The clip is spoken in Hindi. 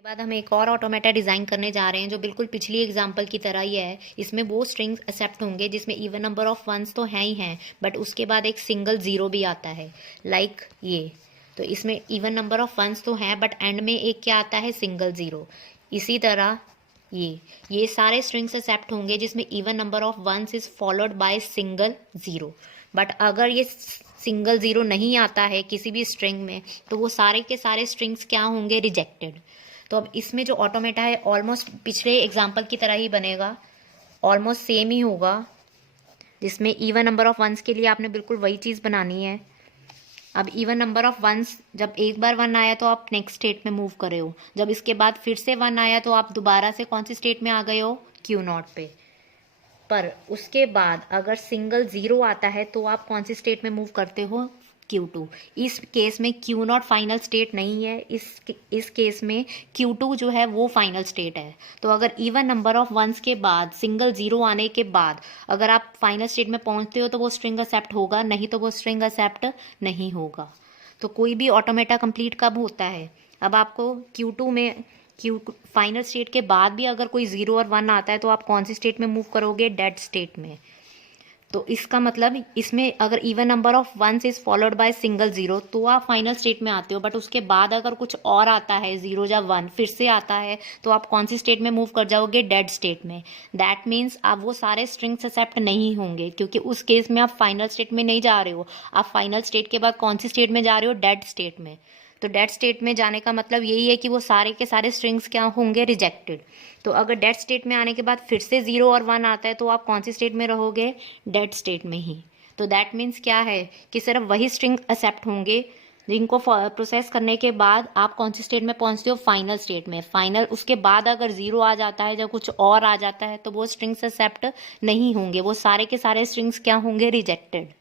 के बाद हम एक और ऑटोमेटा डिज़ाइन करने जा रहे हैं जो बिल्कुल पिछली एग्जांपल की तरह ही है। इसमें वो स्ट्रिंग्स एक्सेप्ट होंगे जिसमें इवन नंबर ऑफ वंस तो हैं ही हैं, बट उसके बाद एक सिंगल ज़ीरो भी आता है, लाइक ये। तो इसमें इवन नंबर ऑफ वंस तो हैं, बट एंड में एक क्या आता है, सिंगल ज़ीरो। इसी तरह ये सारे स्ट्रिंग्स एक्सेप्ट होंगे जिसमें even number of ones is followed by single zero. But अगर ये सिंगल ज़ीरो नहीं आता है किसी भी स्ट्रिंग में, तो वो सारे के सारे स्ट्रिंग्स क्या होंगे, रिजेक्टेड। तो अब इसमें जो ऑटोमेटा है ऑलमोस्ट पिछले एग्जाम्पल की तरह ही बनेगा, ऑलमोस्ट सेम ही होगा, जिसमें इवन नंबर ऑफ वंस के लिए आपने बिल्कुल वही चीज़ बनानी है। अब इवन नंबर ऑफ वंस, जब एक बार वन आया तो आप नेक्स्ट स्टेट में मूव करे हो, जब इसके बाद फिर से वन आया तो आप दोबारा से कौन सी स्टेट में आ गए हो, क्यू नॉट पे। पर उसके बाद अगर सिंगल ज़ीरो आता है तो आप कौन सी स्टेट में मूव करते हो, Q2। इस केस में Q नॉट फाइनल स्टेट नहीं है, इस केस में Q2 जो है वो फाइनल स्टेट है। तो अगर इवन नंबर ऑफ वंस के बाद सिंगल ज़ीरो आने के बाद अगर आप फाइनल स्टेट में पहुंचते हो तो वो स्ट्रिंग एक्सेप्ट होगा, नहीं तो वो स्ट्रिंग एक्सेप्ट नहीं होगा। तो कोई भी ऑटोमेटा कंप्लीट कब होता है, अब आपको Q2 में फाइनल स्टेट के बाद भी अगर कोई ज़ीरो और वन आता है तो आप कौन सी स्टेट में मूव करोगे, डेड स्टेट में। तो इसका मतलब इसमें अगर even number of ones is followed by single zero तो आप फाइनल स्टेट में आते हो, बट उसके बाद अगर कुछ और आता है, ज़ीरो या वन फिर से आता है, तो आप कौन सी स्टेट में मूव कर जाओगे, डेड स्टेट में। दैट मीन्स आप वो सारे स्ट्रिंग्स एक्सेप्ट नहीं होंगे, क्योंकि उस केस में आप फाइनल स्टेट में नहीं जा रहे हो। आप फाइनल स्टेट के बाद कौन सी स्टेट में जा रहे हो, डेड स्टेट में। तो डेड स्टेट में जाने का मतलब यही है कि वो सारे के सारे स्ट्रिंग्स क्या होंगे, रिजेक्टेड। तो अगर डेड स्टेट में आने के बाद फिर से ज़ीरो और वन आता है तो आप कौन सी स्टेट में रहोगे, डेड स्टेट में ही। तो दैट मीन्स क्या है कि सिर्फ वही स्ट्रिंग एक्सेप्ट होंगे जिनको प्रोसेस करने के बाद आप कौन सी स्टेट में पहुंचते हो, फाइनल स्टेट में। फाइनल उसके बाद अगर ज़ीरो आ जाता है, जब कुछ और आ जाता है, तो वो स्ट्रिंग्स एक्सेप्ट नहीं होंगे, वो सारे के सारे स्ट्रिंग्स क्या होंगे, रिजेक्टेड।